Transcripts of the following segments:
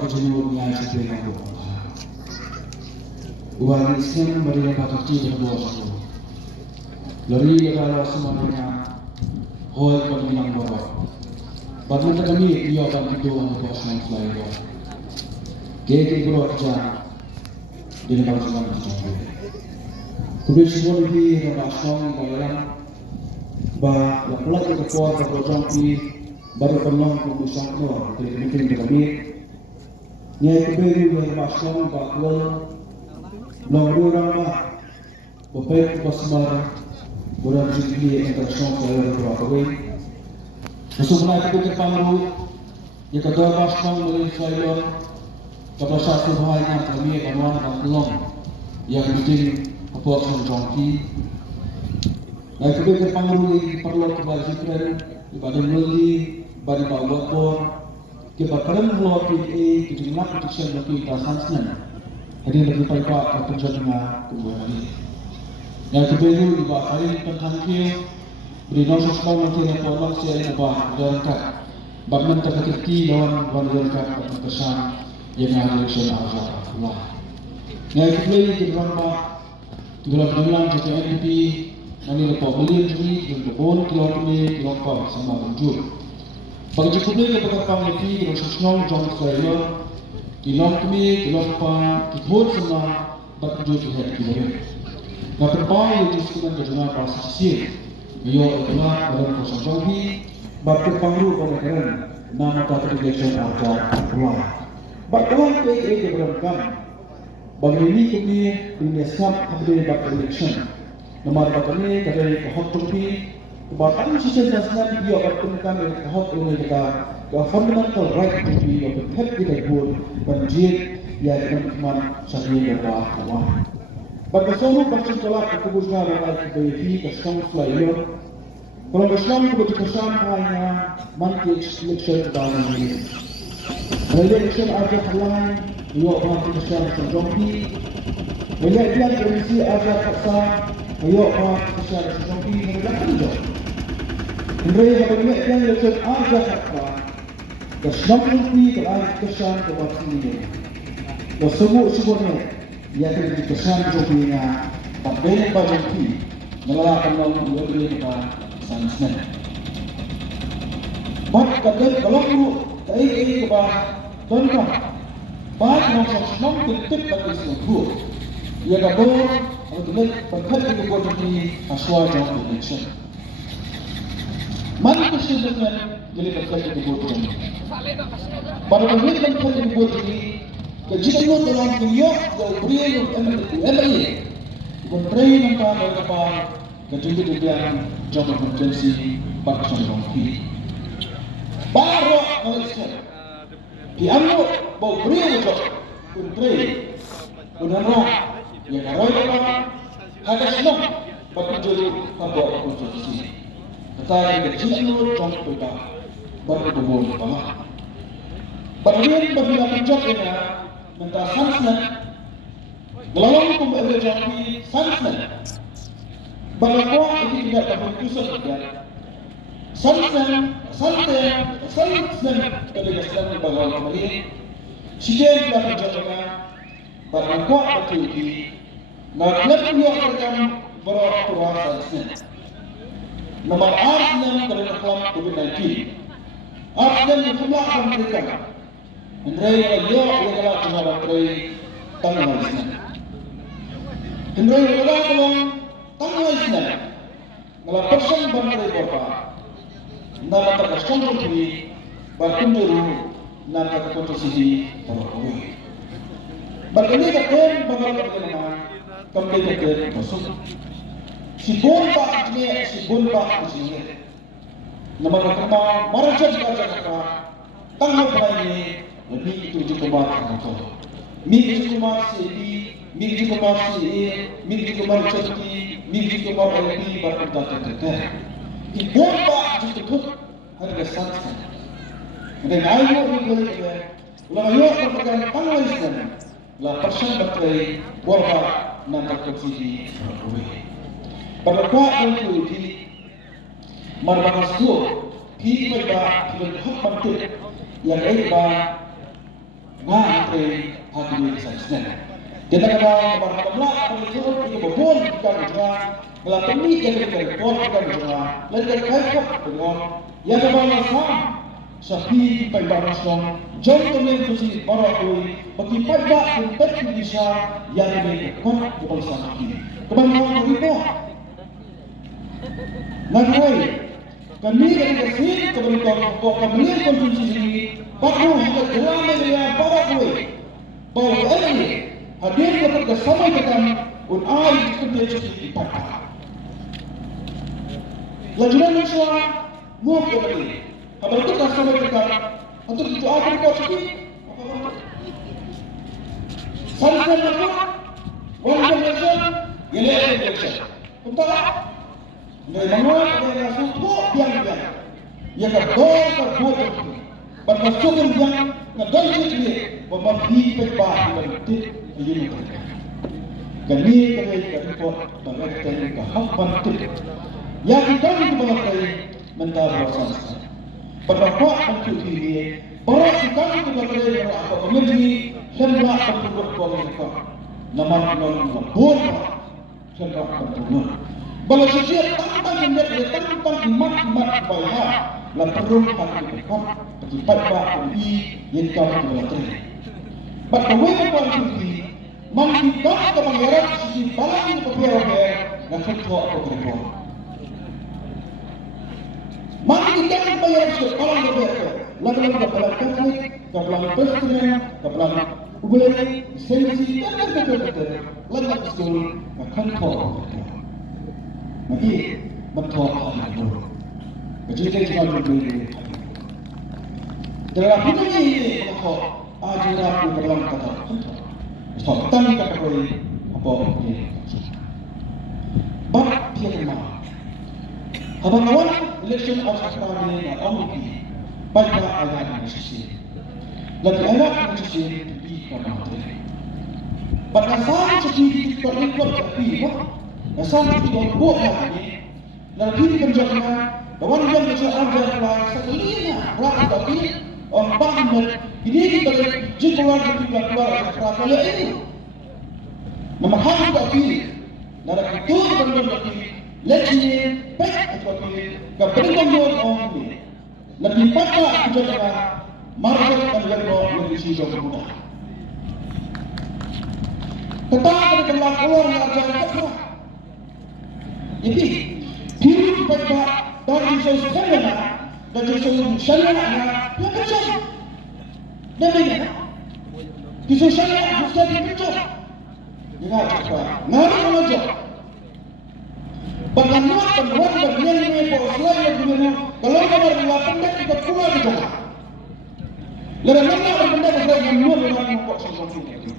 berjumpa dengan sebenarnya aku. Uang Islam beri apa kecil dan buat aku. Lari kalau semuanya hoi pemilang borok. Badan kami dia akan itu untuk pasang flyer. Keke borok jah di negara sebelah itu. Kemudian semua ini terpasang dalam bah pelat itu kuat terpasang di baru penuh kubusan luar. Jadi mungkin kami nyai keberu yang terpasang bahwa Lalu ramah, bapak pasmar, bulan juli internasional saya berapa? Sesuatu itu terpanggil, jika dua pasang dari saya, pada satu hari yang kami kawan dan belum, yang bikin apa yang jangki. Nah itu terpanggil perlu kembali zikir, ibadah muli, ibadah bawah kita keren melalui kita nak kita sebagai tasansnya. Hari lagi pak penjajah kebuahan ini. Yang kedua di bawah hari pentangkil beri nasi sebab nanti yang orang saya ubah dan kat. Bahkan terketi lawan dan kat kesan yang ada di sana Allah. Yang kedua di dalam bulan jika NDP nanti lepas beli ini yang kebun kilometer sama lanjut. Bagi kedua kita pakai di sosial jom saya. Kilom kami, kilom pa, kithot sama bertujuh lihat kilom. Kapal pang itu sekian kejunan pasal sih. Bio itulah dalam kosong jauhi. Batu pangru pada keren. Nama kata election ajar pulang. Batuan ke berangkam. Bagi ini kami punya sab habis batu election. Nomor batu ini dari kahok jauhi. Bahkan sisi nasional dia akan temukan kahok ini kita. The fundamental right to be of the head with a good banjir yang teman sahih berapa kawan. Bagi seluruh persentualan kebutuhan rakyat bagi kesan flyer, kalau kesan kebutuhan hanya mantik election dalam ini. Kalau election ada lain, dia akan kesan sejauhi. Kalau dia berisi ada kesan, dia akan kesan sejauhi mereka tidak. Mereka berniat yang election ada kesan. Kesenangan ini terlalu kesan kepada sini. Semua yang terjadi kesan jokinya, tapi pada ini melakukan lalu dua kita sansnya. Maka kalau itu kepada bangsa, bahkan senang tetap bagi semua. Ia kata untuk berkat itu buat ini asal jangan election. Mari kesimpulan jadi berkat itu buat ini. Pada pemilihan kali dibuat ini, kejadian dalam dunia yang beriu MLA, menteri nampak berkepal kejadian jangka potensi pada sombong ini. Baru Malaysia diambil bawa beriu jok menteri, benar yang roy apa ada senang bagi juru membuat potensi. Tetapi kejadian jangka berkebun tanah. Bagian bagi penjajahnya mentah sansnya, melalui pembeli jangki sansnya. Bahawa ini tidak dapat pusat sansnya ketika sedang dibawa kembali. Sejak dapat penjajahnya, bahawa itu ini, nak dia akan berapa sansnya. Nomor arsnya kerana kelam COVID-19. Arsnya jumlah mereka. Hendrai dia adalah cuma dari tanggal Islam. Hendrai adalah tanggal Islam. Kalau person bangsa berapa, nama terkasih ini berkunjung nama terkonsumsi terlalu. Bagaimana kan bangsa bagaimana kembali masuk. Si bomba ini. Nama pertama marajat kerja tanggal ini. Lebih itu cuma contoh. Minggu cuma sih, minggu cuma cerita, minggu cuma LP berkata-kata. Di bomba itu harga sangat. Dan ayo ini lalu perkara tanggal Islam, la persen berkait bomba nanti konsidi. Pada kuat itu di marbakas itu kita berhak yang hebat nga entre hati sa isnen. Kita kena berkamlah penjual itu berbun kita juga ngelak ini jadi berbuat kita juga lalu kaya dengan yang kemana sam sapi paybaran song jauh temen tu si barat tu bagi paybar untuk bisa yang lebih kuat di bangsa ini. Kebanyakan kita nagai kami dari kesini kebanyakan kami konsumsi ini baru kita jalan dengan barat tu baru ini hadir kepada sama dengan unai kerja cuci pada. Lajuran Malaysia muak kembali. Kalau kita sama dengan untuk itu akan kau cuci. Sampai apa? Wajib Malaysia, ialah Malaysia. Betul? Dari mana dari suku yang yang kedua. Bermasukkan yang ngedonjol ini membagi pebah bentuk ini. Kami kau bangkai kahap bentuk. Yang kita itu bangkai mentara sansa. Berapa bentuk ini? Barat kita itu bangkai berapa menjadi sembah bentuk mereka. Nama lembut sembah bentuk. Kalau setiap tentang menjadi tentang imat bayar. Lalu hati dekat akibat bagi yang kau berlatih. Bahawa mereka berlatih, mengikut kebanyaran sisi balik kebiayaan dan ketua keberanian. Mengikut kebanyaran sisi balik kebiayaan, lalu kebelan kasih, kebelan presiden, kebelan ubulai, sensi dan kebetulan, lalu kesul ketua keberanian. Magi ketua keberanian. Jadi kita berbeda. Dalam hidup ini, kita ajarah di dalam kata. Sotan kita perlu apa ini? Bab tiada. Abang awal election of Australia dan Amerika pada ayat Indonesia. Lagi ayat Indonesia di kamar. Pada saat seperti kita ikut tapi, saat kita buat ini, lagi kerjanya. Kawan yang bisa ajar kelas sekalinya, kelas tapi bangun ini kita jikalau kita keluar sekali ini, nama hal tapi, nara itu benar tapi, leknya baik tapi, kebenaran orang ini, lebih patah kita dengan market dan level yang disini mudah. Tetapi kelas keluar ajar kelas, jadi hidup baik. Dan Yesus kena, dan Yesus syariatnya, dia kecil. Dia begini. Yesus syariat, Yesus jadi kecil. Ingat apa? Nari mengajar. Bagaimana temuan bagian ini bahwa yang begini, kalau kamu berbuat pendek, kita keluar di jalan. Lalu mana berpendek saya yang luar dengan membuat sesuatu ini.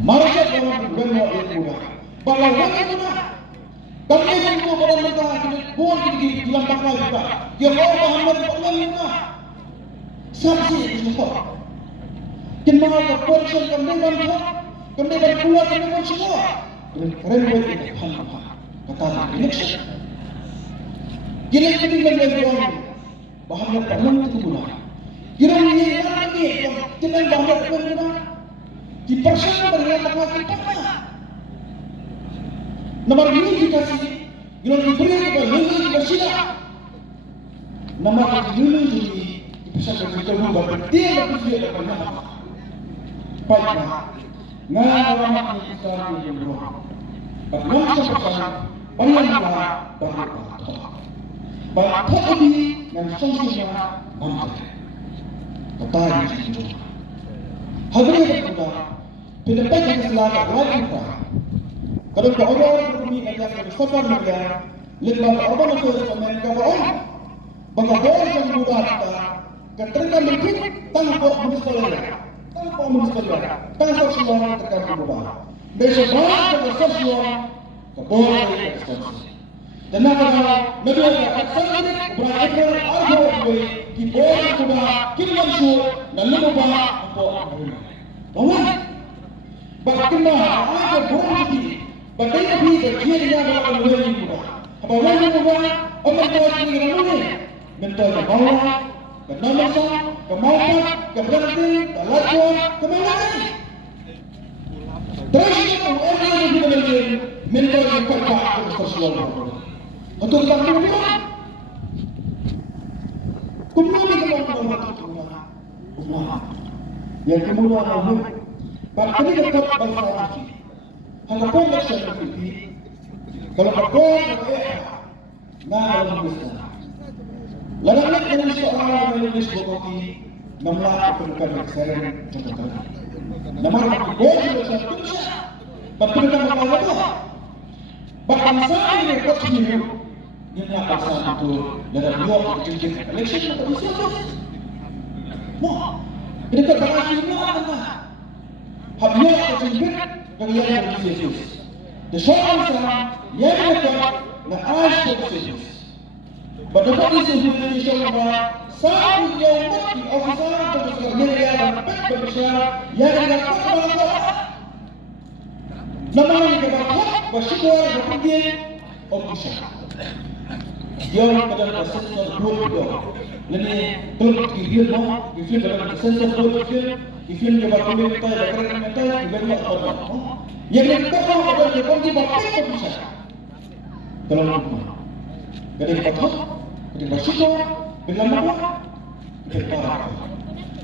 Marah dalam berbuat yang mudah. Bagaimana mudah? Kami itu pada mereka buat di dalam pakaian kita. Dia bawa Muhammad pakaian kita. Saksi itu. Kenapa kepolisian kami bantu? Kami dari keluar kami pun semua. Keren buat ini. Kata election. Kira ini lagi orang Muhammad pakaian itu guna. Kira ini yang kita Muhammad pakaian guna. Di persen dari pakaian kita. Nomor ini dikasih, yang diberi kepada lulu bersila. Nomor lulu ini bisa berjumpa berarti lebih dia dapat nama. Baiklah, ngalah kita yang berdoa. Bagaimana seperti bayanglah bahwa bahwa ini yang sungguhnya mantap. Kata itu. Hadirin kita, pendapat yang selalu kita. Kalau orang berumur yang bersabar mereka, lepas orang itu sebenarnya orang, bangga yang muda kita, ketika mungkin tanpa menyesal, tanpa sosial terkait muda. Besok banyak sosial, keboleh sosial. Dan kalau negara akan berakhir argo di bawah muda, kita masuk dan lupa apa. Orang, bagaimana ada berarti? Bagaimana kita dia dalam dunia ini? Apa orang muda, orang tua kita ini, mental bawah, kenal kemauan, keberhenti, kelakuan, kemauan. Terus itu orang yang kita miliki mental yang kuat untuk sosial. Untuk kita kemudian, yang kemudian aku, bahkan ini tetap bangsa ini. Hanya pun masyarakat ini, kalau berdoa nah dalam Islam. Ladangnya dengan seorang Indonesia bukti namlah perlukan kesadaran contoh. Nama boleh bersatu. Berpikir apa? Bahkan saya ini kotsnya yang nak satu dalam dua cincin election atau siapa? Wah, ini kan bahasa mana? Habis itu cincin dengan Yesus. The short yang mereka na ash Yesus. Berdebat di Indonesia bahwa saat yang mati officer terus media dan pek berbesar yang dapat bangsa. Nama yang dapat bersyukur berpikir officer. Yang pada sensor dua. Lani kalau kita mau, kita dapat sensor dua kita dapat komentar, dapat komentar, kita dapat apa? Yang kita tahu adalah kita dapat officer. Kalau kita dapat kita bersyukur, bila mana kita parah.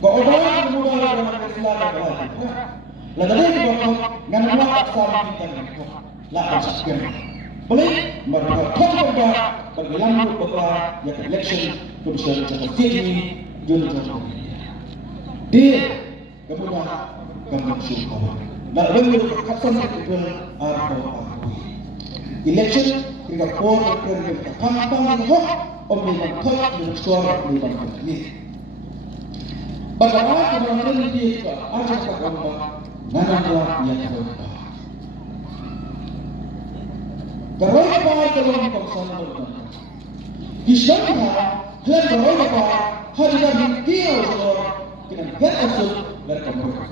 Kau orang muda dalam Islam adalah lalu kita dengan Allah sama kita lah sekian. Boleh mereka berubah bergelamur berubah yang election kemudian seperti ini jual. Dia kemudian kamu syukur. Lalu kapan kita election kita kuat kita pantang Om dibantai dengan suara dibantai ini. Bagaimana kemudian dia ada kata nanaklah yang berubah. Berubah dalam konsen berubah. Kisahnya dan berubah hadiran dia dengan berasal dari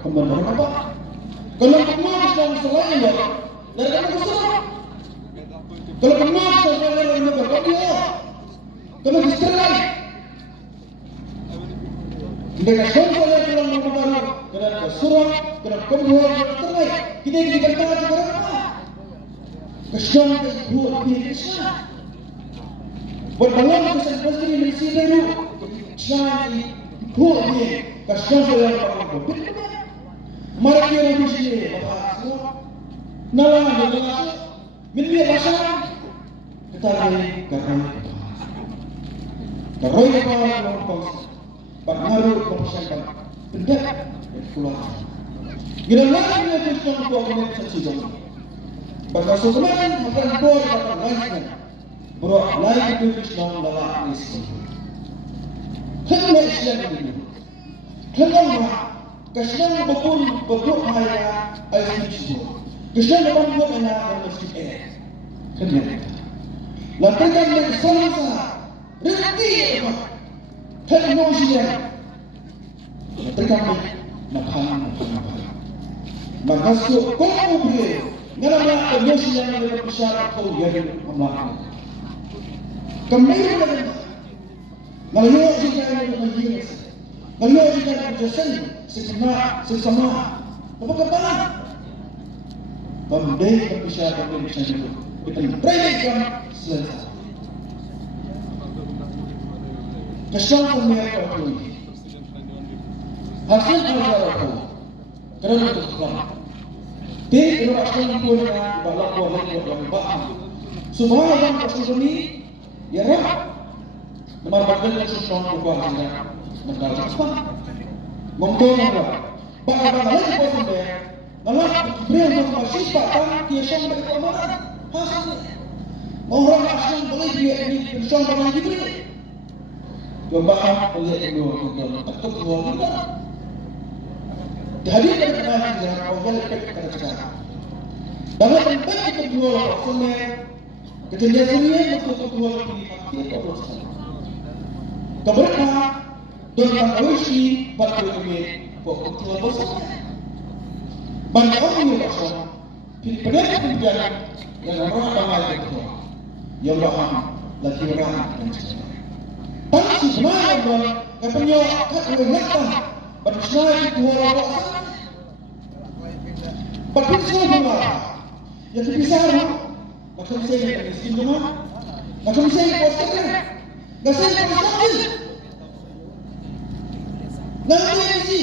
kembali berubah. Kalau kemana sedang selain dari kata besar. Kalau kemana sedang selain dari kata dia. Kalau diserai, dengan contoh yang dalam membangun, dengan surat, dengan kemudian diserai, kita dikatakan kepada apa? Kesan buat diri berdalam kesan pasti mesti dulu, cari buat dia kesan yang membangun. Mari kita bersih, nalar dengan minyak basah, kita beri garam. Karoy na para ng pagngaro ng siyang pendet at kulang. Ginalaman niya ito siyang dokument sa sidong. Pagkasukulan, magkantol at pag-lansman. Bro, lahat ito siyang lalaki sa sidong. Kaya siya nito. Kaya nga, kasyang babuk haya ay sidong. Kasyang babuk na ang masjid eh. Kaya nito. Lantakan ng sama-sama. Rezeki teknologi yang terkait makan. Masuk kau boleh, kerana teknologi yang lebih besar kau jadi pemakan. Kemudian, kalau jika yang menjadi, kalau jika berjasa sesama, apa kata? Pembeli besar itu kita berikan selesai. Kesan mereka itu hasil kerja kerana itu selama. Di Indonesia pun balap boleh yang bahan. Semua yang kasus ini ya ram. Nomor bagian sesuatu bukan negara apa. Ngomong apa? Bagaimana lagi pun dia. Malah beliau masih patang dia sampai ke mana? Hasil. Orang asing boleh dia ini bersama dengan dia. Coba oleh dua atau dua kita. Jadi kita masih oleh kita sekarang. Dalam tempat kita dua semua kejadian untuk dua kita terus. Keberapa dengan usi batu ini pokok dua besar. Banyak orang yang besar. Pada kemudian yang orang ramai itu yang paham lagi orang dan sebagainya. Tapi sebenarnya Katanya kat ngata bersama itu orang apa? Pakai semua. Yang bisa macam saya di sini macam saya posted nggak saya posted nanti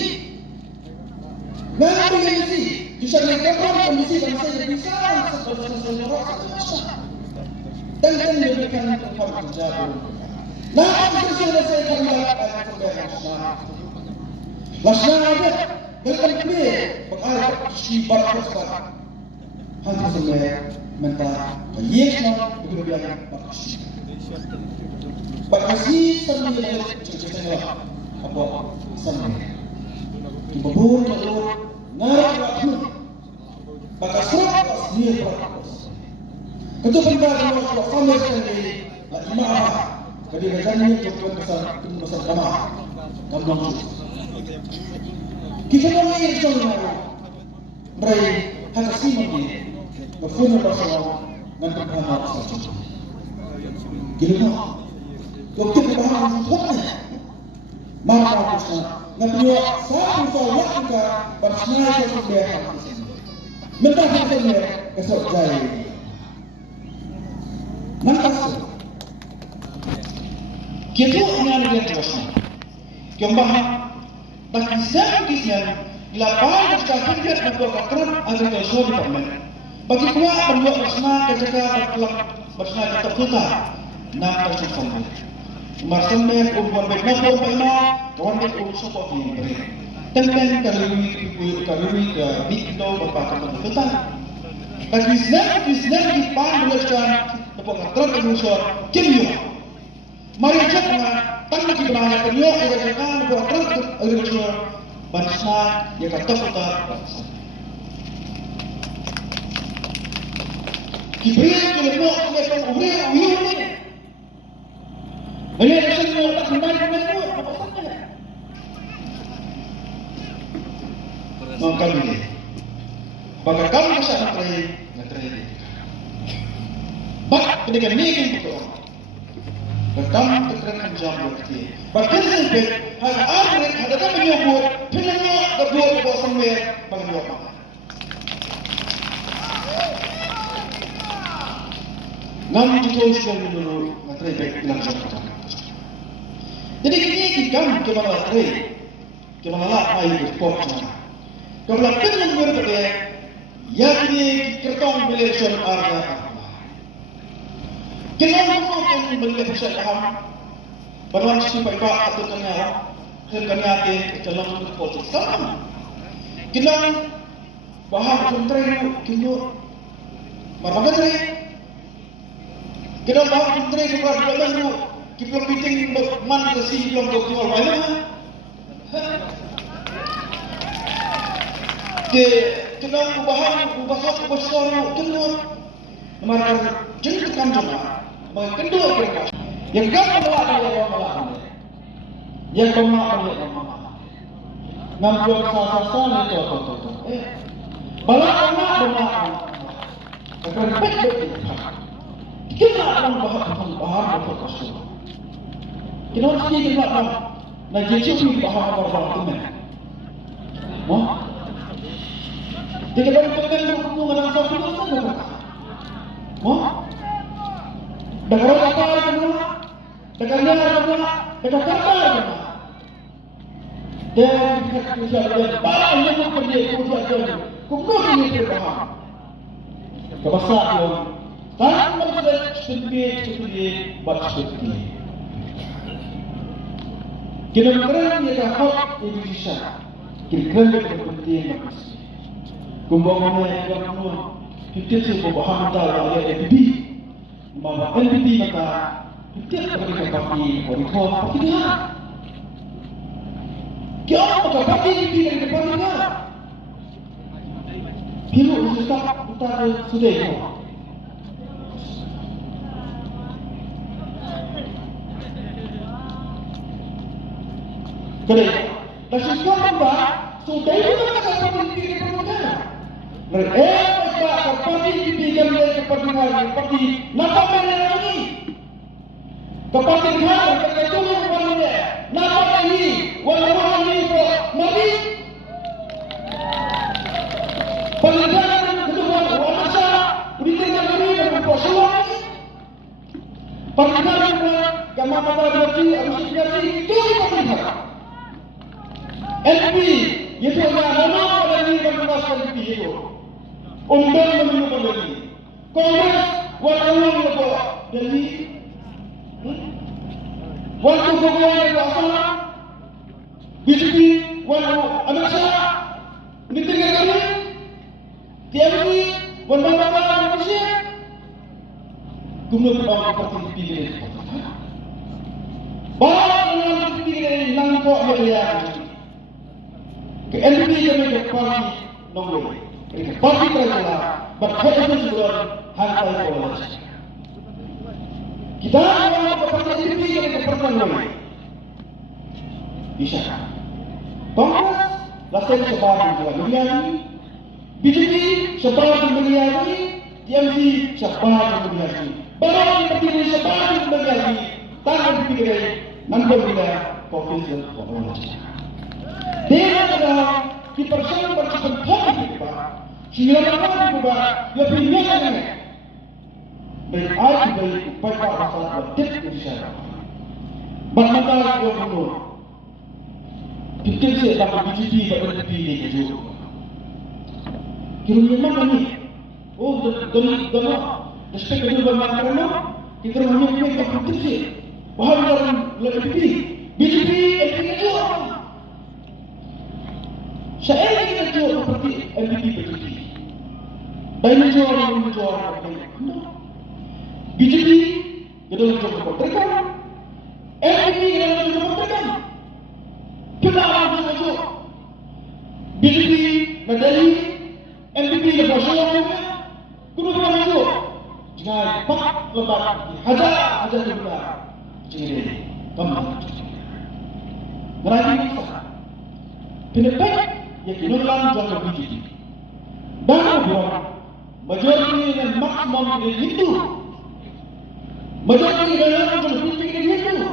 bisa dilakukan kondisi dan saya bisa dan diberikan tempat jauh. Nah, saya lihat Lasna ada dalam kue berada di bawah kesempatan. Hanya sampai minta yeksna berlebihan bakasi. Bakasi sambil cerita apa sambil dibubur narik waktu bakasi dia berakos. Ketua pembina sambil sekali imam jadi kerjanya untuk besar kama kamu kita mengenai contohnya mereka harus simpan berfungsi bersama dengan berbahan saja. Gila, waktu berbahan hotnya, maka kita nantinya satu waktu kita bersama sesuatu mentah sesuatu esok jaya. Nanti kita ini ada yang terasa, kembang. Bagi kisah lapangan sekarang dia membuat aturan agar tersuai departemen. Bagi kuat membuat bersama ketika bersama terputar nak tersusun. Bersama umur baiknya umur baiknya kawan dia umur support ini beri. Tentang kalui ke bikdo berpakai terputar. Bagi kisah dipan belaskan membuat aturan tersusun kimia. Mari cakap tangga di belakang kerja ada sekarang buat terus ada bangsa yang kata kita kibrit kelemo kelemo udah ini ada semua tak kembali ke mana apa saja maka ini bagi kamu bisa ngetri bak ketika ini betul Pertama terkena jam berarti. Berarti sebab hal akhir ada kami nyebut filmnya terbuat buat sambil bagi apa? Nam itu sudah dulu materi baik bilang jam. Jadi ini kita kemana materi, kemana lah main sport. Kalau kita berbeda, ya ini kertong belajar arah. Kenapa kamu beli pusat ham? Baruan supaya pak atau kena ke dalam proses sama. Kenapa bahan kontrak kilo berapa kali? Kenapa bahan kontrak berapa kali? Kita meeting mana sih belum jual banyak? Kenapa bahan besar kilo? Mereka jenis kanjeng. Kedua mereka yang gak melak yang pemak ngambil sasa itu balak benak akan baik kita akan bahas berkosong kita harus jadi bahas nah jadi bahas berkosong tidak boleh hubungan dengan satu Dengar apa semua? Dengarnya semua, dengar semua. Dan kita banyak yang pergi kuliah. Kumpul ini berpaham. Kebasahan, tanpa sedikit baca sedikit. Kita berani dapat Indonesia. Kita berani berpenting. Kumpulnya yang semua. Kita semua paham tahu ada FB. Bahwa NPP maka tidak berikan parti politik parti dia. Kita maka parti NPP dari parti dia. Pilu tetap kita sudah itu. Kerana nasib apa? Sudah itu maka parti NPP dari parti dia. Mereka parti NPP yang dari parti dia. Parti nak apa lagi? kepastian terkait dengan napa ini walaupun ini mari penelitian kedua masa penelitian ini berproses penelitian gamma berarti harus itu penelitian LP itu adalah dari berproses LP itu untuk menemukan lagi Kongres walaupun itu dari waktu kemudian kuasa BJP waktu Amerika di tinggal kami TMC waktu Malaysia kemudian orang seperti pilih banyak yang pilih nampak dia ke NP kami ke parti nomor parti kerajaan berkaitan dengan hantar polos kita orang kepada diri kita pertama bisa Kongres lakukan sebarang juga mediasi BJP sebarang mediasi TMC sebarang mediasi barang seperti sebarang mediasi tangan dipikirkan nampak bila fokus dan fokus dia adalah di persoalan berkepentingan kita sehingga mereka juga lebih nyata baik aja baik baik masalah berdik di sana. Bagaimana dia menurut? Kita sih dapat BJP pada pilih itu. Kira mana ni? Oh, dalam respect itu bermakna kita menunjukkan kita sih. Bahawa lebih pilih BJP itu. Saya kita jual seperti LPP BJP. Banyak jual. BJP kita mencoba mempertekan, LPP kita mencoba mempertekan. Kenapa begitu? BJP medali, LPP lepas soal, kenapa begitu? Jangan pak lepas hajar juga, jadi kamu. Mereka ini kenapa? Ya kita lalu jual BJP. Baru buat majoriti dan maksimum dari itu. Majoriti dalam BJP itu.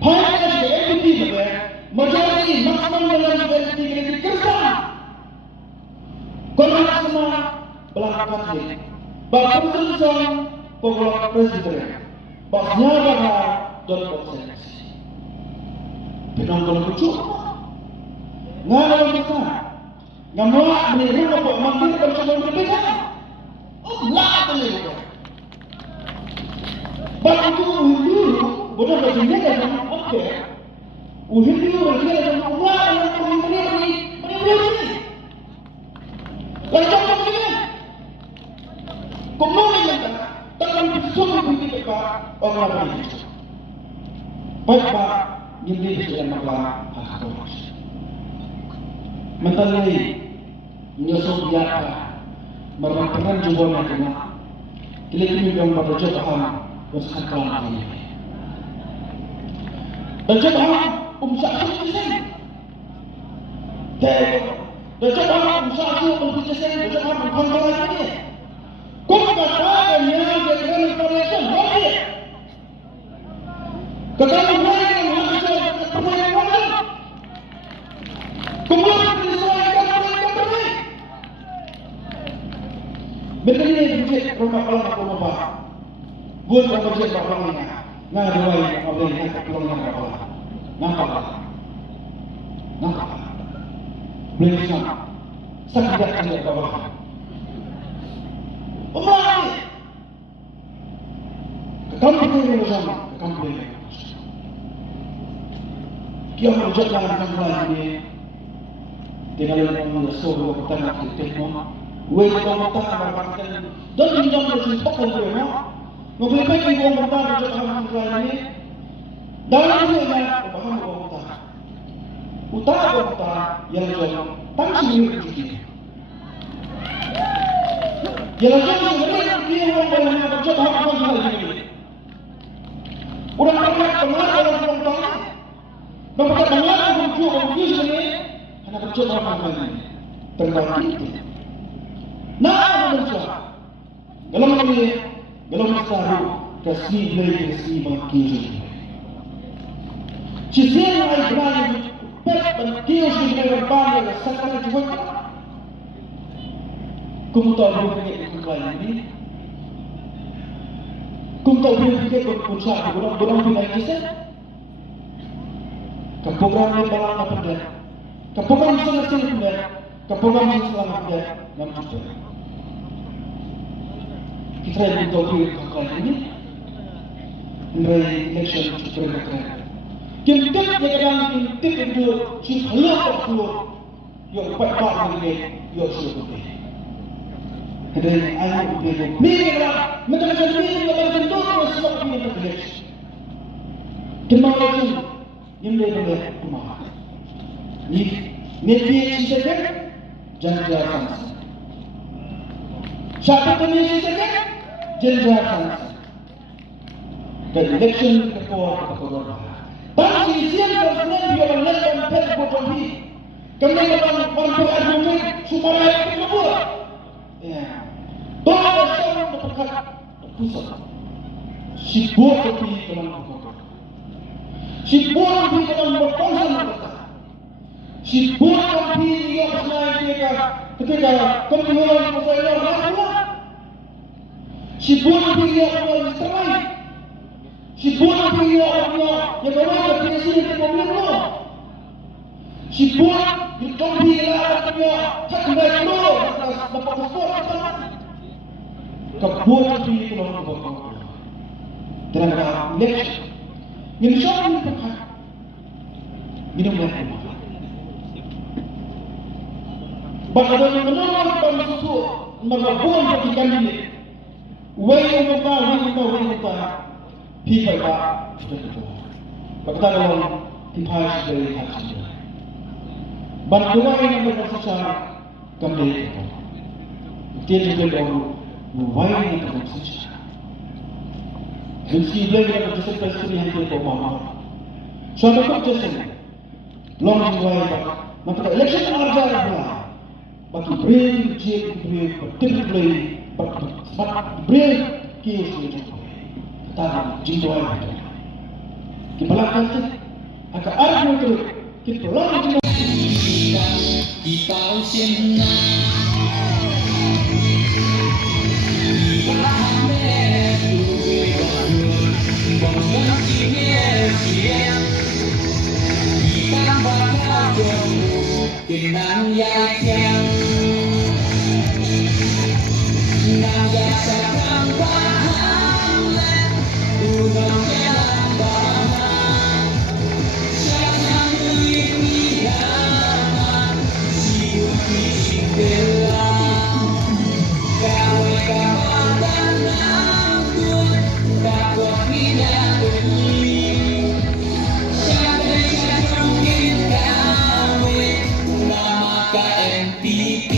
Hanya LPP saja. Majoriti maksimum dalam BJP itu kerja. Korang semua belakang ini. Bapak Presiden, Bapak Presiden, Bapak Nyabah dan Proses. Penonton lucu. Nggak bisa. Nggak mau meniru Bapak Menteri Pertahanan berbeda. Oh, nggak boleh. Bapak itu dulu, bukan bajunya dan oke. Uhin dulu bajunya dan uang yang ini. Lalu contoh begini. Kemudian yang dalam semua politik Pak orang lain. Baik Pak, ini sudah masalah hak korupsi. Mentalai nyosok biasa merupakan juga macam ini yang berjaya paham bersekat ini. Berjaya paham umsahkan sen. Berjaya paham umsahkan sen. Berjaya paham kontrol ini. Kau katakan yang dengan informasi boleh. Katakan boleh yang mengajar pemain. Kemudian betul ni projek rumah Allah. Buat projek orang ini. Nggak ada lagi orang yang keluar Allah. Nampak. Boleh sama. Sakit tidak Allah. Allah. Kampung ini bersama. Kampung ini. Kita projek dalam kampung ini. Dengan orang Rasul bertanya kita Wei kau bertanya berkata, dan tidak bersentuhan dengan, mungkin bagi kau bertanya dengan orang ini, dalam dunia bahan kau bertanya, utara kau bertanya yang jauh, tanpa sendiri begini. Yang jauh sebenarnya dia orang yang berjauh dengan orang ini. Orang banyak pengaruh orang bertanya, membuat pengaruh orang ini, hanya berjauh dengan orang ini, terbalik. Nah, manusia dalam ini, dalam masalah kasih beli kasih mengkiri. Cizia ay berani pet mengkiri sih berani sakit juga. Kamu tahu begini kembali ini. Kamu tahu begini berusaha berang pindah kisah. Keprogram ni barang apa dah? Keprogram sangat sering dah. Keprogram selamat dah. Nampak tak? Kita ini tahu kembali ini. Mulai election Supreme Court. Kita yang kita itu si halal aku yang empat ini yang sudah. Kedai ayam itu mira, macam ni macam tu semua ini election. Kemarin yang dia rumah. Ni sisa kan jangan. Siapa tu ni sisa kan jangan. Dan election kepada bangsa siapa yang dia melakukan perbuatan ini. Kami orang berargumen supaya itu semua. Ya. Bahawa seorang berpekat pusat. Si buat kopi dalam berpekat. Si buat kopi dalam berkonsen berpekat. Si buat kopi yang senang ketika kemudian saya rakyat. Si buat kopi yang serai. Si buat kopi yang berada di sini kemudian. Si buat kopi yang tak kembali dapat sport. Kebuat di dalam berpekat. Dalam election. Ini siapa yang berpekat? Minum air. Bahawa menolak bangsa itu melakukan bagi kandidat. Wai muka, people tak betul. Bahawa dalam dibahas dari hati. Bantuan yang berkaitan kembali. Tiada berdaulat. Wai yang berkaitan. Mesti belajar untuk sesuatu yang tidak bermakna. Suatu keputusan. Long wai. Maka election ada pula. Bagi brave, brave kios itu. Tahu jiwa itu. Kita lakukan agar arah itu kita lakukan. Kita usin Kenang yang naga sarang bahalan unang jalan bahalan siang duit hidangan siung fisik bela kawe kawadan angkut takut pindah beli siapa yang mungkin kawe nama KMPP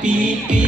pipi.